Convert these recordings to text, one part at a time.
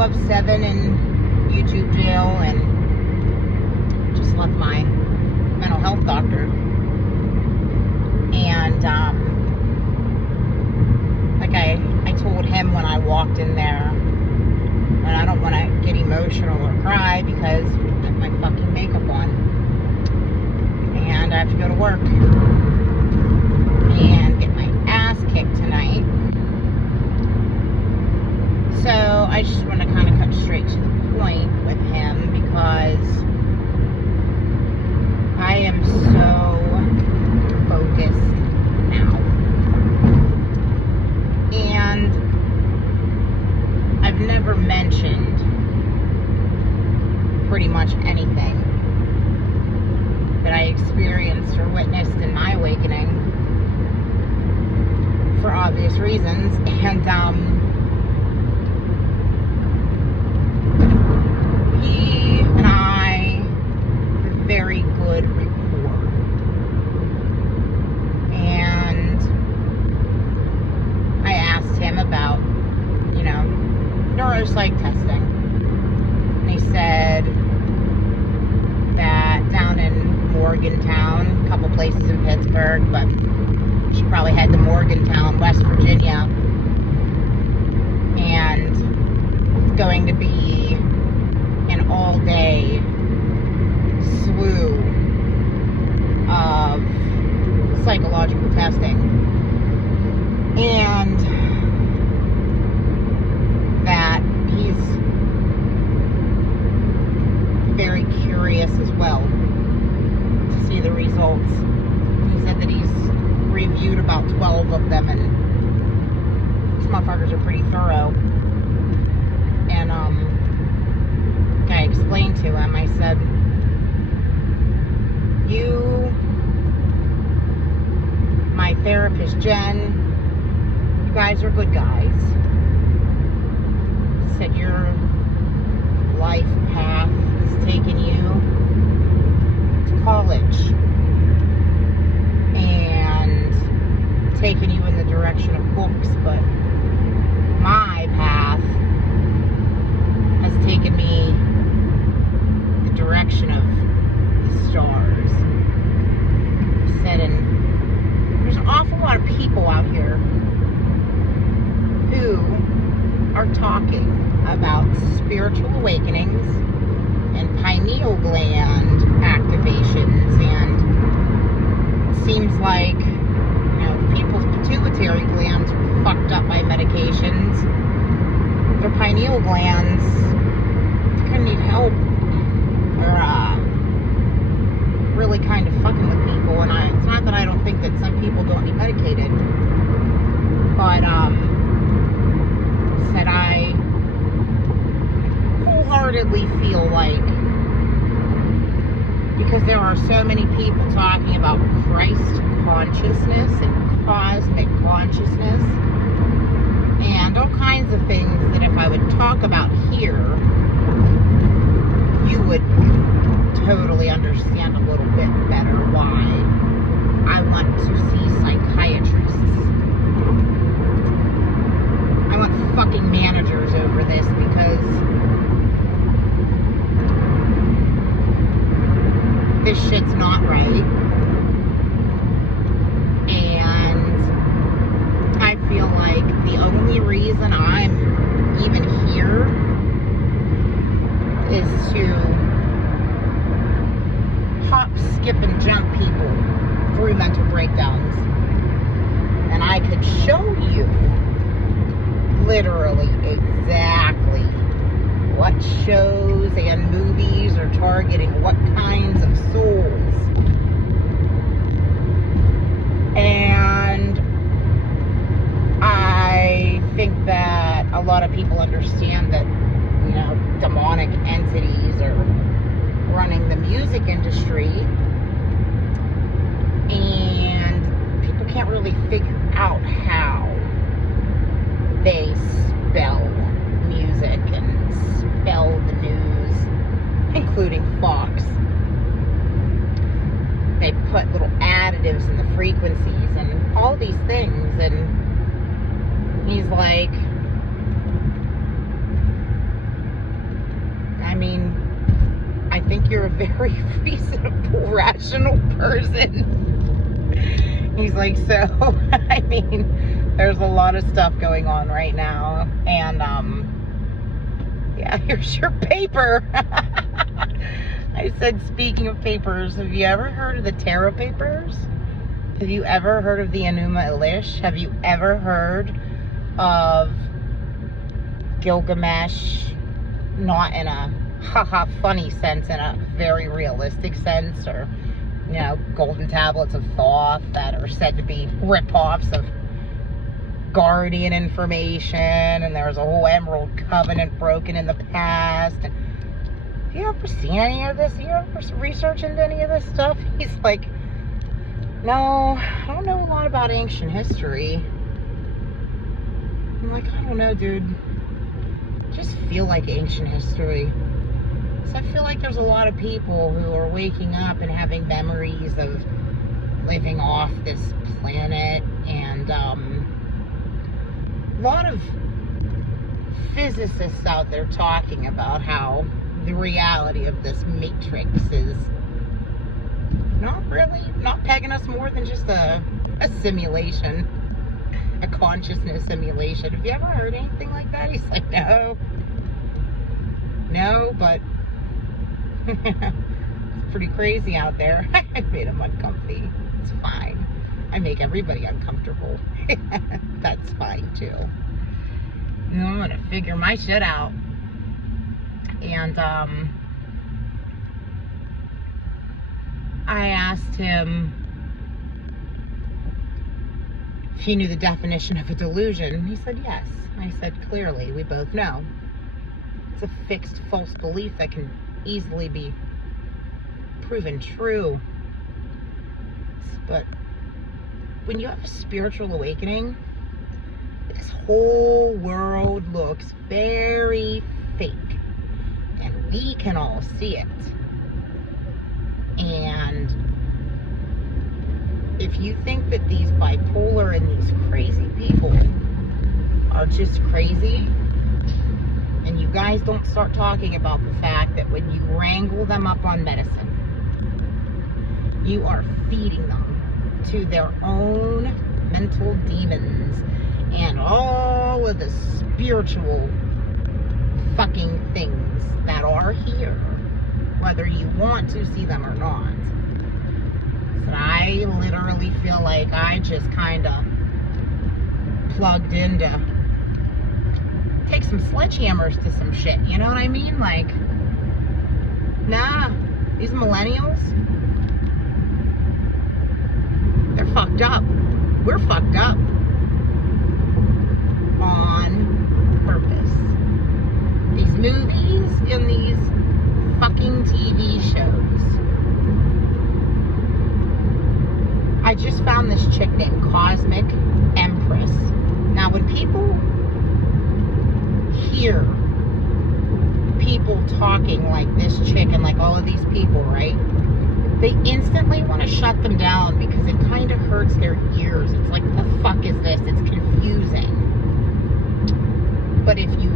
of 7 in YouTube jail and just left my mental health doctor. And like I told him when I walked in there, and I don't want to get emotional or cry because I have my fucking makeup on and I have to go to work and get my ass kicked tonight. So I just want to kind of cut straight to the point with him because I am so focused now. And I've never mentioned pretty much anything that I experienced or witnessed in my awakening for obvious reasons. And he and I have very good rapport. And I asked him about, neuropsych testing. And he said that down in Morgantown, a couple places in Pittsburgh, but she probably had to Morgantown, West Virginia. And it's going to be an all-day slew of psychological testing, and that he's very curious as well to see the results. He said that he's reviewed about 12 of them, and these motherfuckers are pretty thorough. And I explained to him, I said, you, my therapist Jen, you guys are good guys. I said your life path has taken you to college and taken you in the direction of books, but my path has taken me the direction of the stars. He said, and there's an awful lot of people out here who are talking about spiritual awakenings and pineal gland activations, and it seems like, people's pituitary glands are fucked up by medications. Their pineal glands kind of need help. They're really kind of fucking with people, and it's not that I don't think that some people don't need medicated, but said I wholeheartedly feel like, because there are so many people talking about Christ consciousness and cosmic consciousness and all kinds of things, that if I would talk about here, you would totally understand a little bit better why I want to see psychiatrists. I want fucking managers over this, because this shit's not right. And I feel like the only reason I'm even here is to hop, skip, and jump people through mental breakdowns. And I could show you literally exactly what shows and movies are targeting what kinds of souls. And I think that a lot of people understand that, demonic entities are running the music industry, and people can't really figure out how they spell music and spell the news, including Fox. They put little additives in the frequencies and all these things, and he's like, I think you're a very reasonable, rational person. He's like, so, I mean, there's a lot of stuff going on right now. And, yeah, here's your paper. I said, speaking of papers, have you ever heard of the Tarot papers? Have you ever heard of the Enuma Elish? Have you ever heard of Gilgamesh? Not in a haha funny sense, in a very realistic sense, or, you know, golden tablets of Thoth that are said to be rip-offs of Guardian information, and there was a whole Emerald Covenant broken in the past. And have you ever seen any of this? Have you ever researched into any of this stuff? He's like, no, I don't know a lot about ancient history. I'm like, I don't know, dude. I just feel like ancient history. So I feel like there's a lot of people who are waking up and having memories of living off this planet, and a lot of physicists out there talking about how the reality of this matrix is not pegging us more than just a simulation, a consciousness simulation. Have you ever heard anything like that? He's like, no, but it's pretty crazy out there. I made him uncomfy. It's fine. I make everybody uncomfortable. That's fine too. And I'm gonna figure my shit out. And I asked him if he knew the definition of a delusion. He said yes. I said, clearly, we both know. It's a fixed false belief that can easily be proven true. But when you have a spiritual awakening, this whole world looks very fake. And we can all see it. And if you think that these bipolar and these crazy people are just crazy, and you guys don't start talking about the fact that when you wrangle them up on medicine, you are feeding them to their own mental demons and all of the spiritual fucking things that are here, whether you want to see them or not. So I literally feel like I just kind of plugged into take some sledgehammers to some shit, you know what I mean? Like, nah, these millennials, they're fucked up. We're fucked up on purpose. These movies and these fucking TV shows. I just found this chick named Cosmic Empress. Now, when people hear people talking like this chick and like all of these people, right? They instantly want to shut them down because it kind of hurts their ears. It's like, the fuck is this? It's confusing. But if you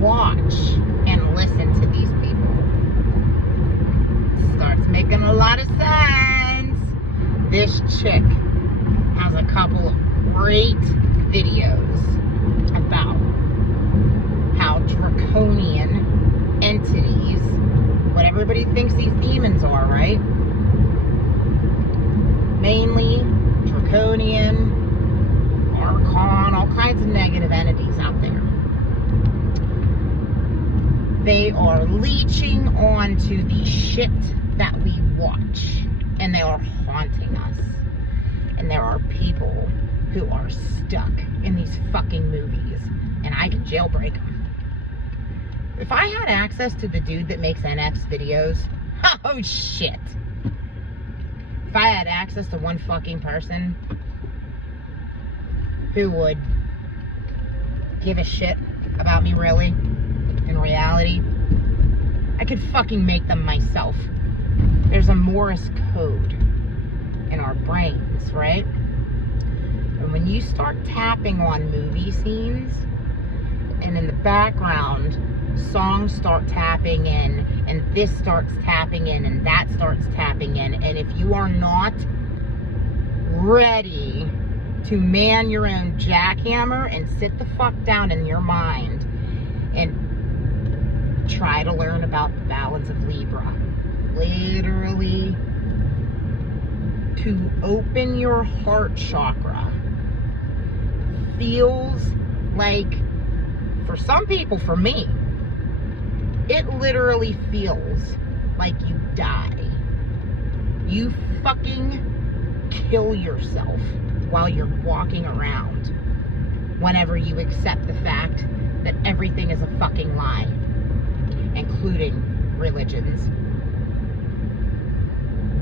watch and listen to these people, it starts making a lot of sense. This chick has a couple of great videos about how draconian entities, what everybody thinks these demons are, right? Mainly draconian, archon, all kinds of negative entities out there. They are leeching onto the shit that we watch, and they are haunting us. And there are people who are stuck in these fucking movies, and I can jailbreak them. If I had access to the dude that makes NF's videos, oh shit. If I had access to one fucking person who would give a shit about me really, in reality, I could fucking make them myself. There's a Morse code in our brains, right? And when you start tapping on movie scenes, and in the background, songs start tapping in, and this starts tapping in, and that starts tapping in. And if you are not ready to man your own jackhammer and sit the fuck down in your mind and try to learn about the balance of Libra, literally to open your heart chakra feels like, for some people, for me, it literally feels like you die. You fucking kill yourself while you're walking around whenever you accept the fact that everything is a fucking lie, including religions.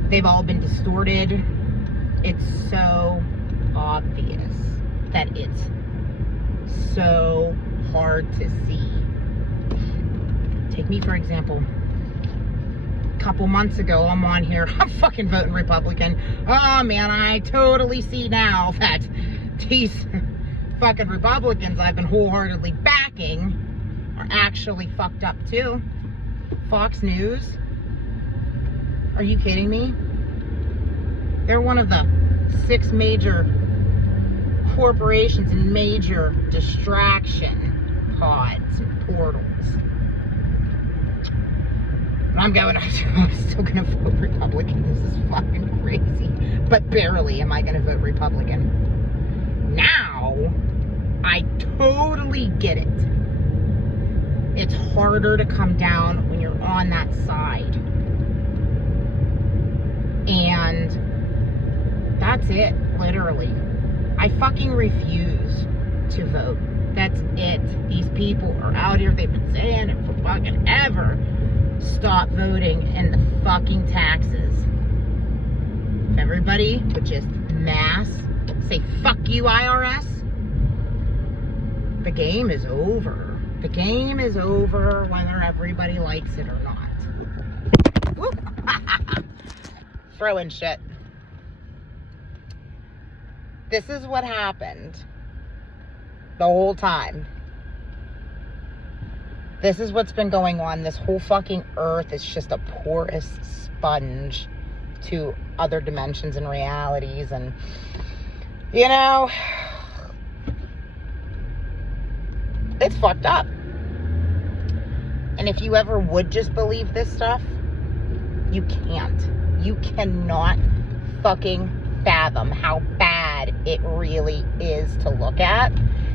They've all been distorted. It's so obvious that it's so hard to see. Take me for example. A couple months ago, I'm on here, I'm fucking voting Republican. Oh man, I totally see now that these fucking Republicans I've been wholeheartedly backing are actually fucked up too. Fox News. Are you kidding me? They're one of the 6 major corporations and major distraction pods and portals. But I'm still gonna vote Republican. This is fucking crazy. But barely am I gonna vote Republican. Now, I totally get it. It's harder to come down when you're on that side. And that's it, literally. I fucking refuse to vote. That's it. These people are out here, they've been saying it for fucking ever. Stop voting and the fucking taxes. If everybody would just mass say, fuck you, IRS, the game is over. The game is over whether everybody likes it or not. Woo. Throwing shit. This is what happened the whole time. This is what's been going on. This whole fucking earth is just a porous sponge to other dimensions and realities. And, you know, it's fucked up. And if you ever would just believe this stuff, you can't. You cannot fucking fathom how bad it really is to look at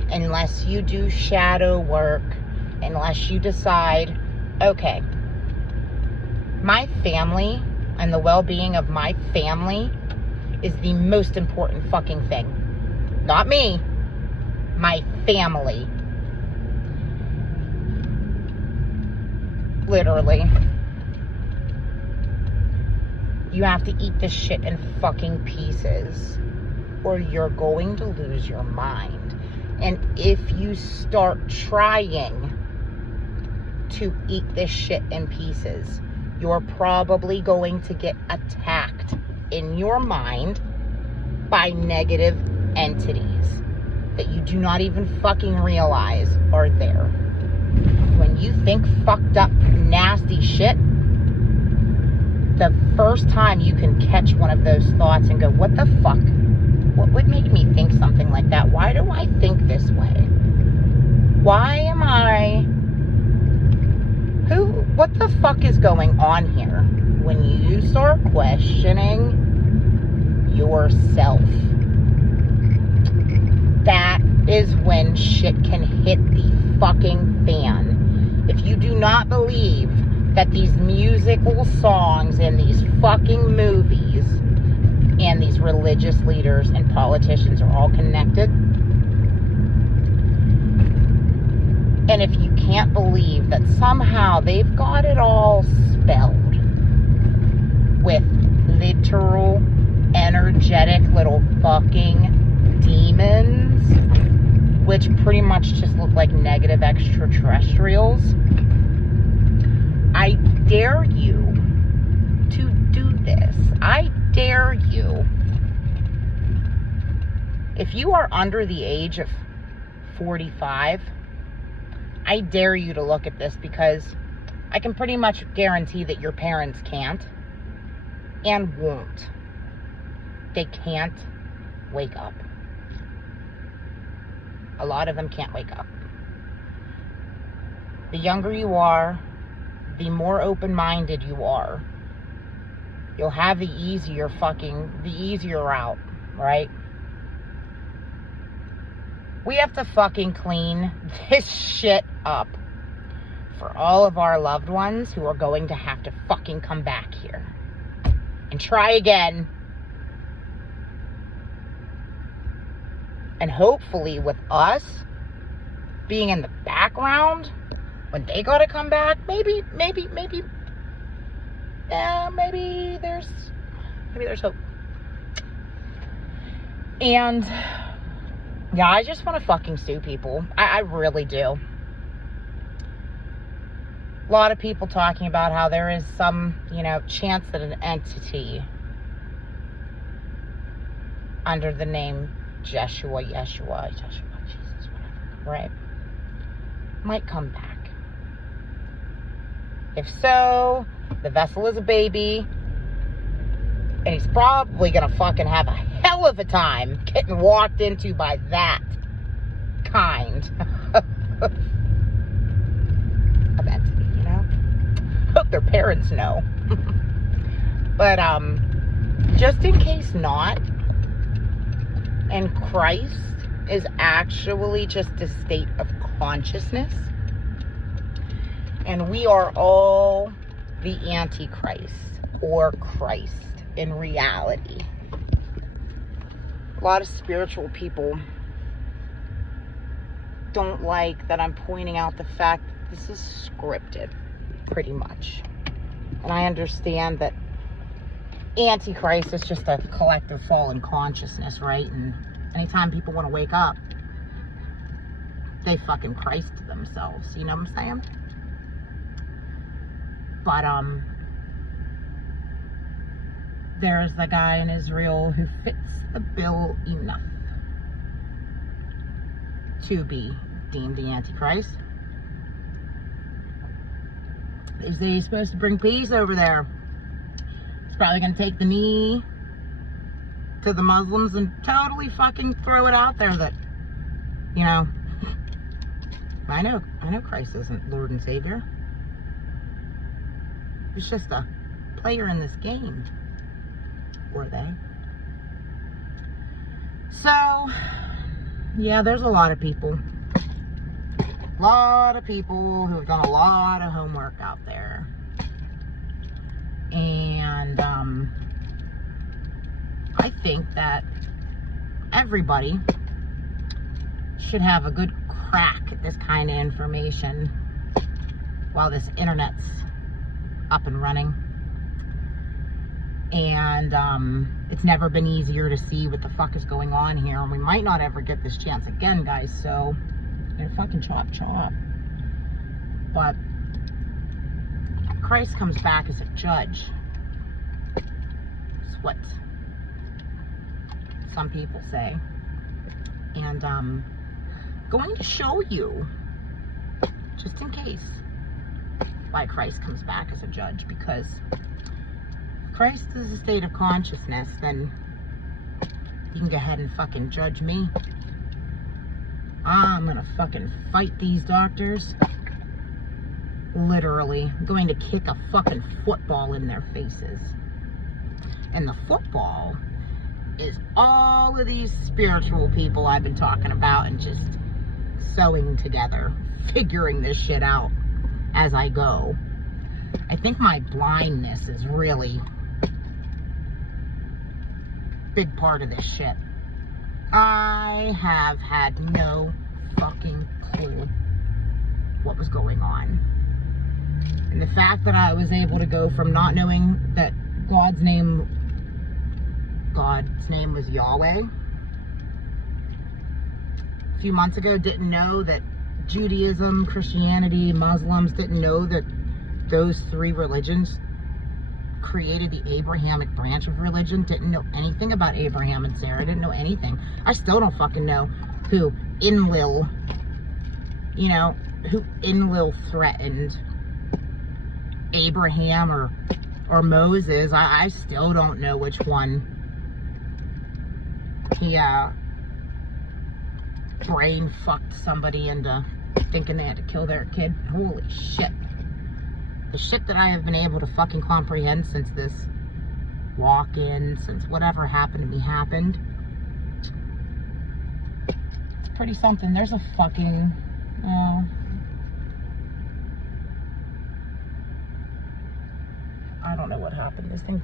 unless you do shadow work, unless you decide, okay, my family and the well-being of my family is the most important fucking thing. Not me, my family. Literally. You have to eat this shit in fucking pieces, or you're going to lose your mind. And if you start trying to eat this shit in pieces, you're probably going to get attacked in your mind by negative entities that you do not even fucking realize are there. When you think fucked up, nasty shit, the first time you can catch one of those thoughts and go, what the fuck? What made me think something like that? Why do I think this way? Why am I... What the fuck is going on here? When you start questioning yourself, that is when shit can hit the fucking fan. If you do not believe that these musical songs and these fucking movies and these religious leaders and politicians are all connected, and if you can't believe that somehow they've got it all spelled with literal, energetic little fucking demons, which pretty much just look like negative extraterrestrials, I dare you to do this. I dare you. If you are under the age of 45, I dare you to look at this, because I can pretty much guarantee that your parents can't and won't. They can't wake up. A lot of them can't wake up. The younger you are, the more open-minded you are. You'll have the easier route, right? We have to fucking clean this shit up for all of our loved ones who are going to have to fucking come back here and try again. And hopefully with us being in the background when they gotta come back, maybe there's hope. And yeah, I just want to fucking sue people. I really do. A lot of people talking about how there is some, chance that an entity under the name Yeshua, Jesus, whatever, right, might come back. If so, the vessel is a baby, and he's probably gonna fucking have a hell of a time getting walked into by that kind of entity, Hope their parents know. But, just in case not, and Christ is actually just a state of consciousness, and we are all the Antichrist or Christ in reality. A lot of spiritual people don't like that I'm pointing out the fact that this is scripted, pretty much. And I understand that Antichrist is just a collective fallen consciousness, right? And anytime people want to wake up, they fucking Christ themselves, you know what I'm saying? But, there's the guy in Israel who fits the bill enough to be deemed the Antichrist. They say he's supposed to bring peace over there. He's probably going to take the knee to the Muslims and totally fucking throw it out there that, I know Christ isn't Lord and Savior. He's just a player in this game. Were they? So, yeah, there's a lot of people who have done a lot of homework out there. And, I think that everybody should have a good crack at this kind of information while this internet's up and running. And it's never been easier to see what the fuck is going on here, and we might not ever get this chance again, guys, so fucking chop. But Christ comes back as a judge. That's what some people say. And going to show you, just in case, why Christ comes back as a judge. Because if Christ is a state of consciousness, then you can go ahead and fucking judge me. I'm gonna fucking fight these doctors. Literally, I'm going to kick a fucking football in their faces. And the football is all of these spiritual people I've been talking about and just sewing together, figuring this shit out as I go. I think my blindness is really a big part of this shit. I have had no fucking clue what was going on. And the fact that I was able to go from not knowing that God's name was Yahweh a few months ago, didn't know that Judaism, Christianity, Muslims, didn't know that those three religions created the Abrahamic branch of religion, didn't know anything about Abraham and Sarah, didn't know anything. I still don't fucking know who Enlil threatened Abraham or Moses. I still don't know which one he brain fucked somebody into thinking they had to kill their kid. Holy shit. The shit that I have been able to fucking comprehend since this walk-in, since whatever happened to me happened. It's pretty something. There's a fucking, I don't know what happened. This thing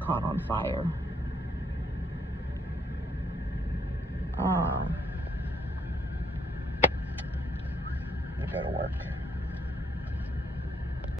caught on fire. I go to work.